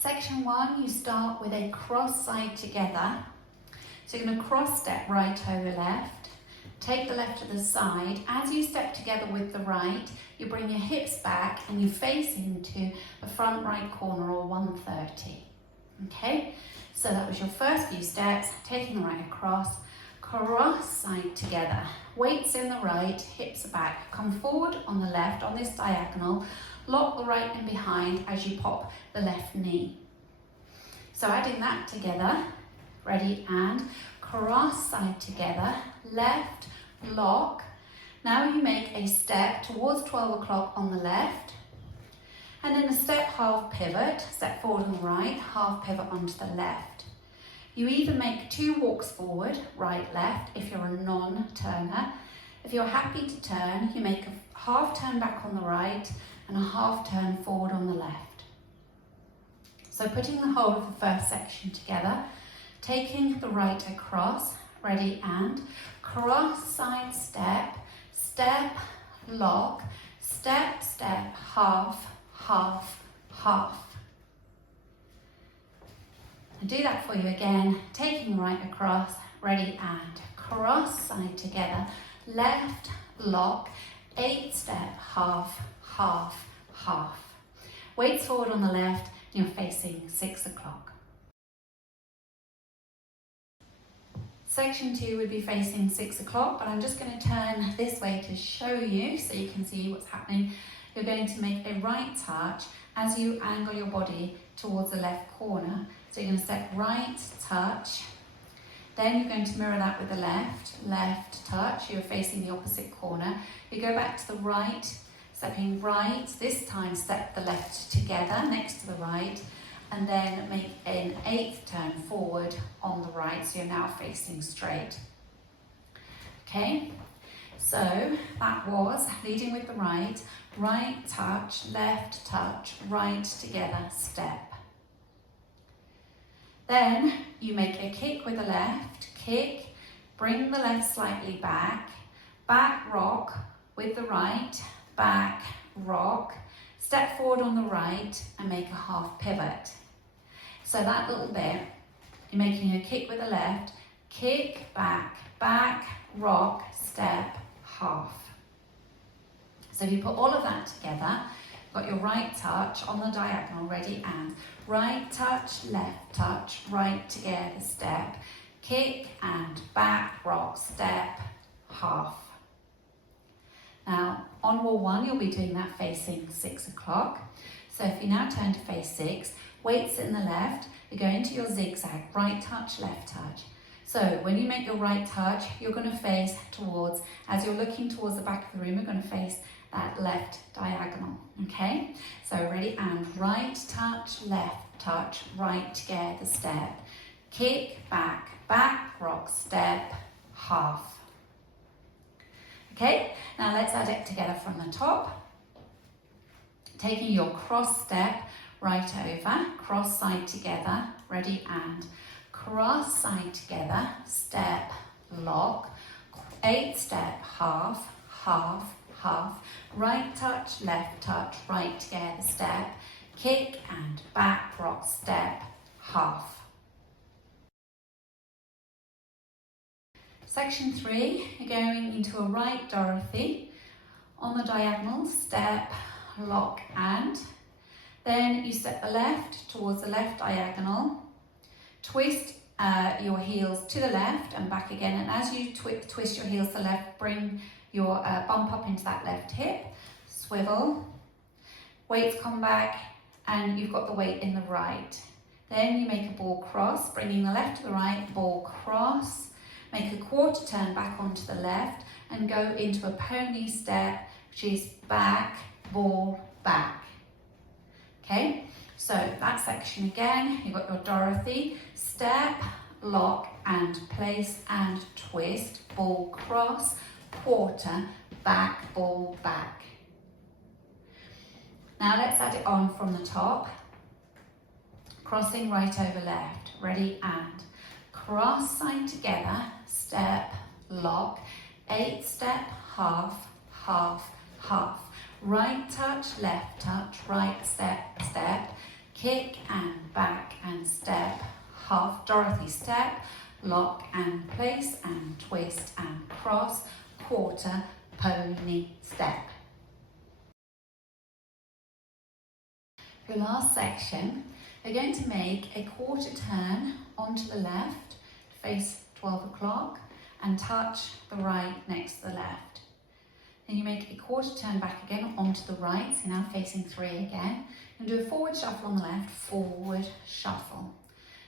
Section 1, you start with a cross side together. So you're going to cross step right over left, take the left to the side. As you step together with the right, you bring your hips back and you face into the front right corner or 130. Okay, so that was your first few steps, taking the right across, cross side together, weights in the right, hips are back, come forward on the left on this diagonal, lock the right in behind as you pop the left knee. So adding that together, ready, and cross side together, left, lock. Now you make a step towards 12 o'clock on the left, and then a step half pivot, step forward on the right, half pivot onto the left. You either make 2 walks forward, right, left, if you're a non-turner. If you're happy to turn, you make a half turn back on the right and a half turn forward on the left. So putting the whole of the first section together, taking the right across, ready, and cross side step, step, lock, step, step, half, half, half. And do that for you again, taking right across, ready, and cross side together, left, lock, 8 step, half, half, half. Weights forward on the left, you're facing 6 o'clock. Section 2 would be facing 6 o'clock, but I'm just going to turn this way to show you so you can see what's happening. You're going to make a right touch as you angle your body towards the left corner. So you're going to step right touch, then you're going to mirror that with the left touch, you're facing the opposite corner. You go back to the right, stepping right, this time step the left together next to the right, and then make an 8th turn forward on the right, so you're now facing straight. Okay, so that was leading with the right, right touch, right together, step. Then you make a kick with the left, kick, bring the left slightly back, back rock with the right, back rock, step forward on the right and make a half pivot. So that little bit, you're making a kick with the left, kick, back, back, rock, step, half. So if you put all of that together, got your right touch on the diagonal, ready, and right touch, right together, step, kick and back, rock, step, half. Now on wall 1 you'll be doing that facing 6 o'clock. So if you now turn to face 6, weights in the left, you go into your zigzag, right touch, left touch. So when you make your right touch, you're going to face towards, as you're looking towards the back of the room, you're going to face that left diagonal, okay? So ready, and right touch, right together, step, kick, back, back, rock, step, half. Okay, now let's add it together from the top. Taking your cross step right over, cross side together, ready, and cross side together, step, lock, 8 step, half, half, half, right touch, right together, step, kick and back, rock, step, half. Section 3, you're going into a right Dorothy on the diagonal, step, lock, and then you step the left towards the left diagonal, twist your heels to the left and back again, and as you twist your heels to the left, bring your bump up into that left hip, swivel, weights come back, and you've got the weight in the right. Then you make a ball cross, bringing the left to the right, ball cross, make a quarter turn back onto the left, and go into a pony step, which is back, ball, back. Okay, so that section again, you've got your Dorothy, step, lock, and place and twist, ball cross, quarter, back, ball, back. Now let's add it on from the top. Crossing right over left, ready, and cross side together, step, lock, 8 step, half, half, half. Right touch, right step, step, kick and back and step, half Dorothy step, lock and place and twist and cross, quarter, pony step. For the last section, we're going to make a quarter turn onto the left, face 12 o'clock, and touch the right next to the left. Then you make a quarter turn back again onto the right, so now facing 3 again, and do a forward shuffle on the left, forward shuffle.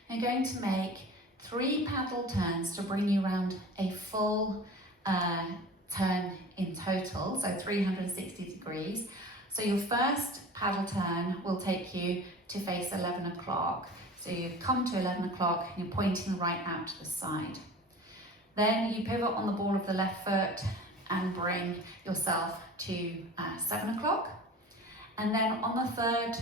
You're going to make 3 paddle turns to bring you around a full turn in total, so 360 degrees. So your first paddle turn will take you to face 11 o'clock. So you come to 11 o'clock and you're pointing the right out to the side. Then you pivot on the ball of the left foot and bring yourself to 7 o'clock. And then on the third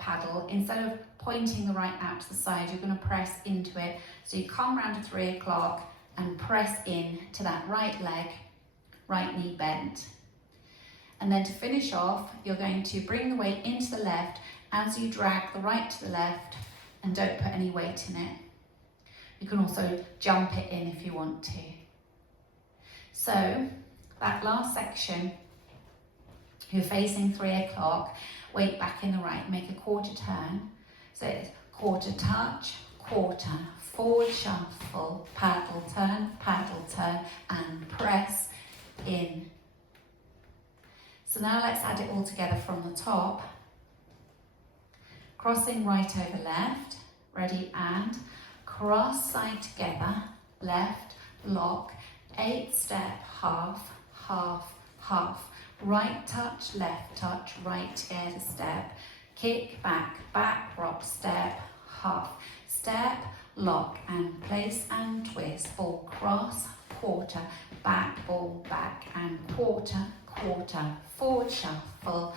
paddle, instead of pointing the right out to the side, you're going to press into it. So you come round to 3 o'clock and press in to that right leg, right knee bent. And then to finish off, you're going to bring the weight into the left as you drag the right to the left and don't put any weight in it. You can also jump it in if you want to. So that last section, you're facing 3 o'clock, weight back in the right, make a quarter turn. So it's quarter touch, quarter, forward shuffle, paddle turn, and press in. So now let's add it all together from the top. Crossing right over left, ready, and cross side together, left, lock, 8 step, half, half, half, right touch, right together step, kick, back, back, rock, step, half, step, lock and place and twist, ball cross, quarter, back, ball back and quarter, quarter, forward shuffle,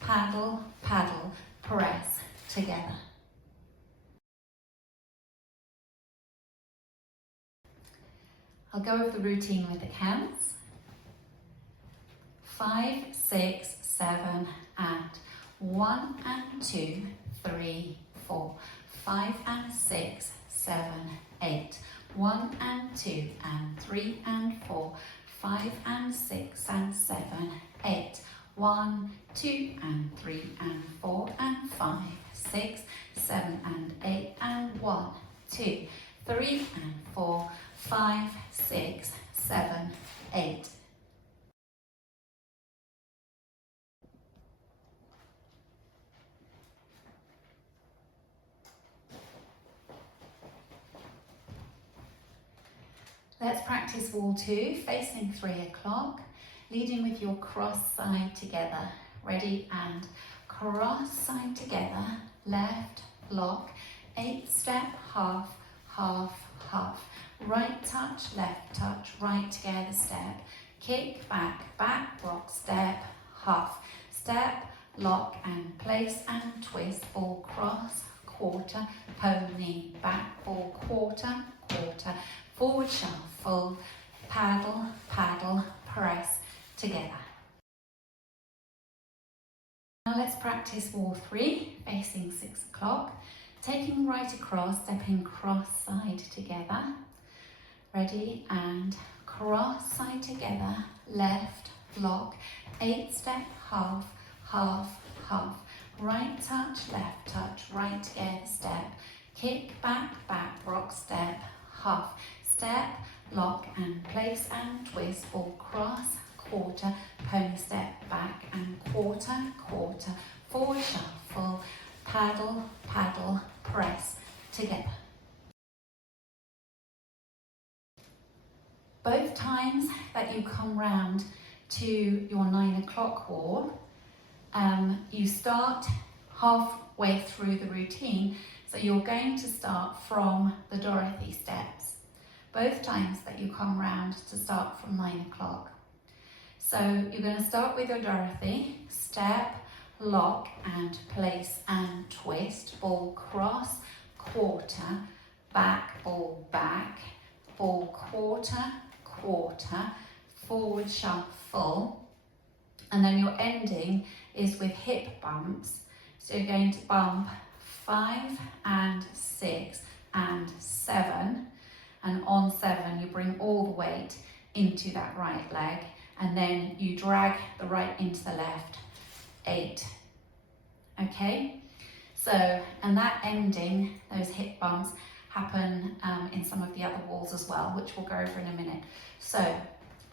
paddle, paddle, press together. I'll go over the routine with the counts. 5, 6, 7, and 1 and 2, 3, 4, 5 and 6, 7, 8, 1 and 2 and 3 and 4, 5 and 6 and 7, 8, 1, 2 and 3 and 4 and 5, 6, 7 and 8 and 1, 2, 3 and 4, 5, 6, 7, 8. Let's practice wall 2, facing 3 o'clock, leading with your cross side together. Ready, and cross side together, left, lock, 8 step, half, half, half, right touch, right together step, kick, back, back, rock, step, half, step, lock and place and twist, ball cross, quarter, pony, back, ball, quarter, quarter, forward shuffle, paddle, paddle, press together. Now let's practice wall 3, facing 6 o'clock, taking right across, stepping cross side together. Ready, and cross side together, left, lock, 8 step, half, half, half, right touch, right together step, kick, back, back, rock, step, half, step, lock and place and twist, ball cross, quarter, pony step, back and quarter, quarter, forward shuffle, paddle, paddle, press together. Both times that you come round to your 9 o'clock wall, you start halfway through the routine, so you're going to start from the Dorothy steps. Both times that you come round to start from 9 o'clock. So you're going to start with your Dorothy, step, lock and place and twist, ball cross, quarter, back, ball back, ball quarter, quarter, forward shuffle, and then your ending is with hip bumps. So you're going to bump 5 and 6 and 7, and on 7 you bring all the weight into that right leg, and then you drag the right into the left, 8. Okay, so, and that ending, those hip bumps happen in some of the other walls as well, which we'll go over in a minute. So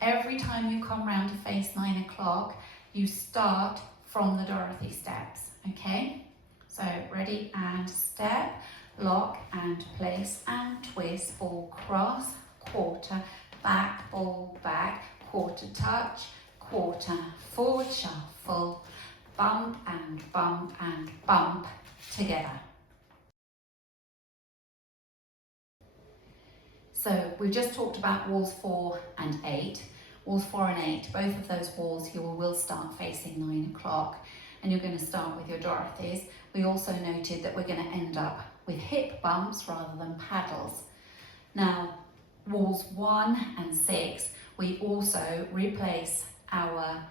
every time you come round to face 9 o'clock, you start from the Dorothy steps, okay? So ready and step, lock and place and twist, ball cross, quarter, back, ball back, quarter touch, quarter, forward shuffle, bump and bump and bump together. So we've just talked about walls 4 and 8. Walls 4 and 8, both of those walls you will start facing 9 o'clock, and you're going to start with your Dorothys. We also noted that we're going to end up with hip bumps rather than paddles. Now, walls 1 and 6, we also replace our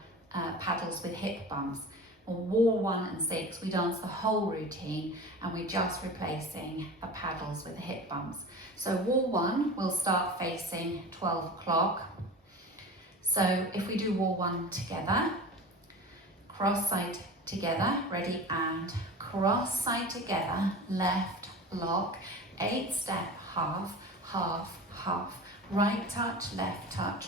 paddles with hip bumps. On wall 1 and 6, we dance the whole routine and we're just replacing the paddles with the hip bumps. So wall 1 will start facing 12 o'clock. So if we do wall 1 together, cross side together, ready and cross side together, left lock, 8 step, half, half, half, right touch,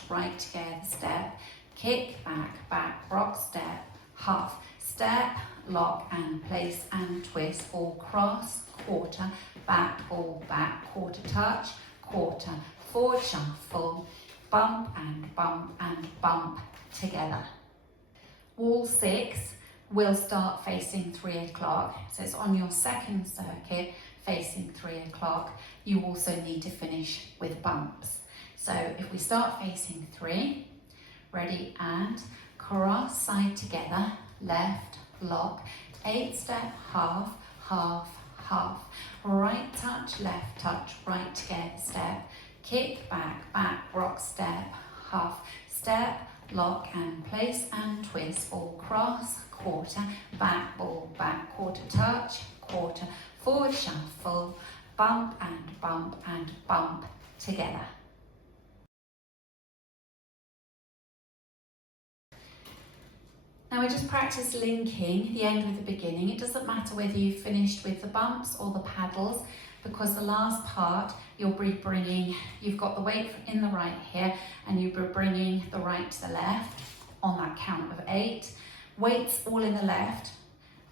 right together step, kick, back, back, rock, step, half, step, lock and place and twist, all cross, quarter, back, ball back, quarter touch, quarter, forward shuffle, bump and bump and bump together. Wall 6 will start facing 3 o'clock. So it's on your second circuit facing 3 o'clock. You also need to finish with bumps. So if we start facing 3, ready and cross side together, left lock, 8 step, half, half, half, right touch, right together step, kick, back, back, rock, step, half, step, lock and place and twist, all cross, quarter, back, ball back, quarter touch, quarter, forward shuffle, bump and bump together. Now we just practice linking the end with the beginning. It doesn't matter whether you've finished with the bumps or the paddles, because the last part you'll be bringing, you've got the weight in the right here and you'll be bringing the right to the left on that count of 8. Weights all in the left,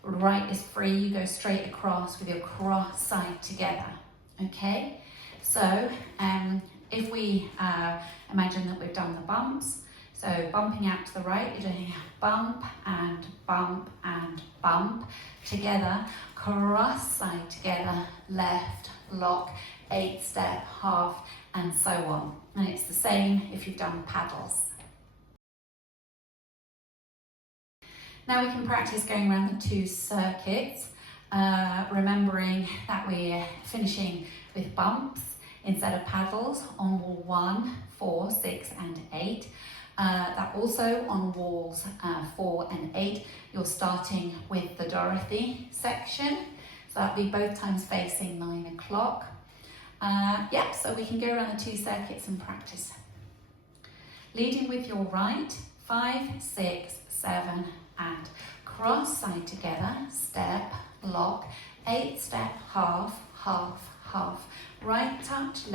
right is free, you go straight across with your cross side together, okay? So if we imagine that we've done the bumps, so bumping out to the right, you're doing bump and bump and bump together, cross side together, left, lock, 8 step, half, and so on. And it's the same if you've done paddles. Now we can practice going around the 2 circuits, remembering that we're finishing with bumps instead of paddles on wall 1, 4, 6 and 8. That also on walls 4 and 8, you're starting with the Dorothy section. So that'll be both times facing 9 o'clock. So we can go around the 2 circuits and practice. Leading with your right, 5, 6, 7 and cross side together, step, lock, 8 step, half, half, half, right touch,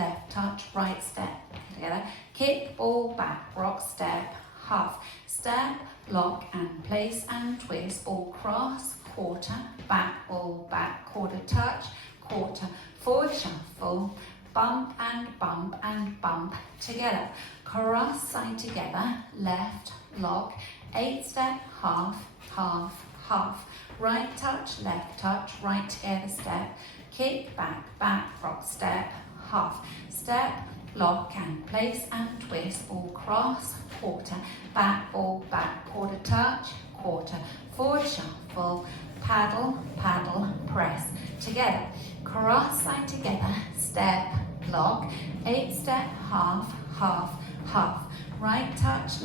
right step together, kick, ball back, rock, step, half, step, lock and place and twist, ball cross, quarter, back, ball back, quarter touch, quarter, forward shuffle, bump and bump together, cross side together, left, lock, 8 step, half, half, half, right touch, right together step, kick, back, back, rock, step, half, step, lock and place and twist, all cross, quarter, back, ball back, quarter touch, quarter, forward shuffle, paddle, paddle, press, together, cross side together, step, lock, 8 step, half, half, half, right touch,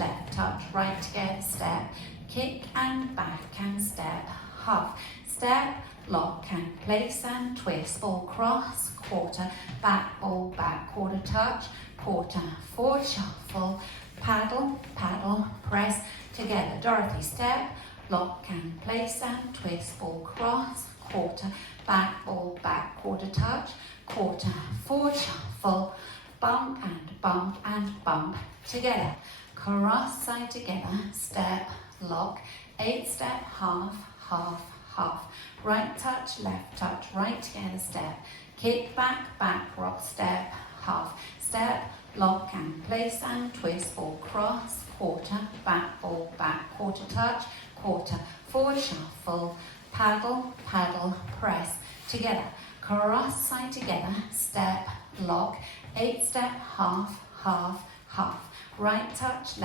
right together step, kick and back and step, half, step, step, lock and place and twist, ball cross, quarter, back, ball, back, quarter touch, quarter, forward shuffle, paddle, paddle, press, together, Dorothy step, lock and place and twist, ball cross, quarter, back, ball, back, quarter touch, quarter, forward shuffle, bump and bump, together, cross side together, step, lock, 8 step, half, half, half, right touch, right together, step, kick back, back, rock, step, half, step, lock and place and twist, ball cross, quarter, back, ball, back, quarter touch, quarter, forward shuffle, paddle, paddle, press, together, cross side together, step, lock, 8 step, half, half, half, right touch,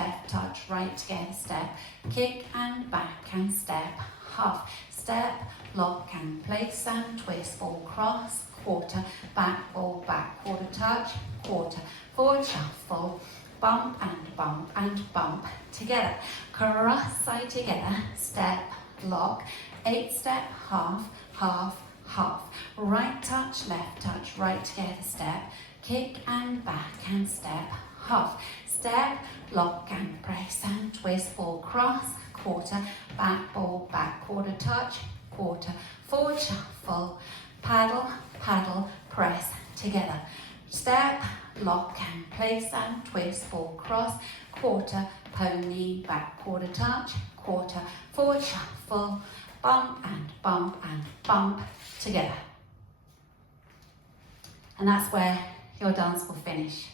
right together, step, kick and back and step, half, step, lock and place and twist, ball cross, quarter, back, ball, back, quarter touch, quarter, forward shuffle, bump and bump, together, cross side together, step, lock, 8 step, half, half, half, right touch, right together, step, kick and back and step, half, step, lock and press and twist, ball cross, quarter, back, ball, back, quarter touch, quarter, forward shuffle, paddle, paddle, press, together, step, lock and place and twist, ball cross, quarter, pony, back, quarter touch, quarter, forward shuffle, bump and bump, together. And that's where your dance will finish.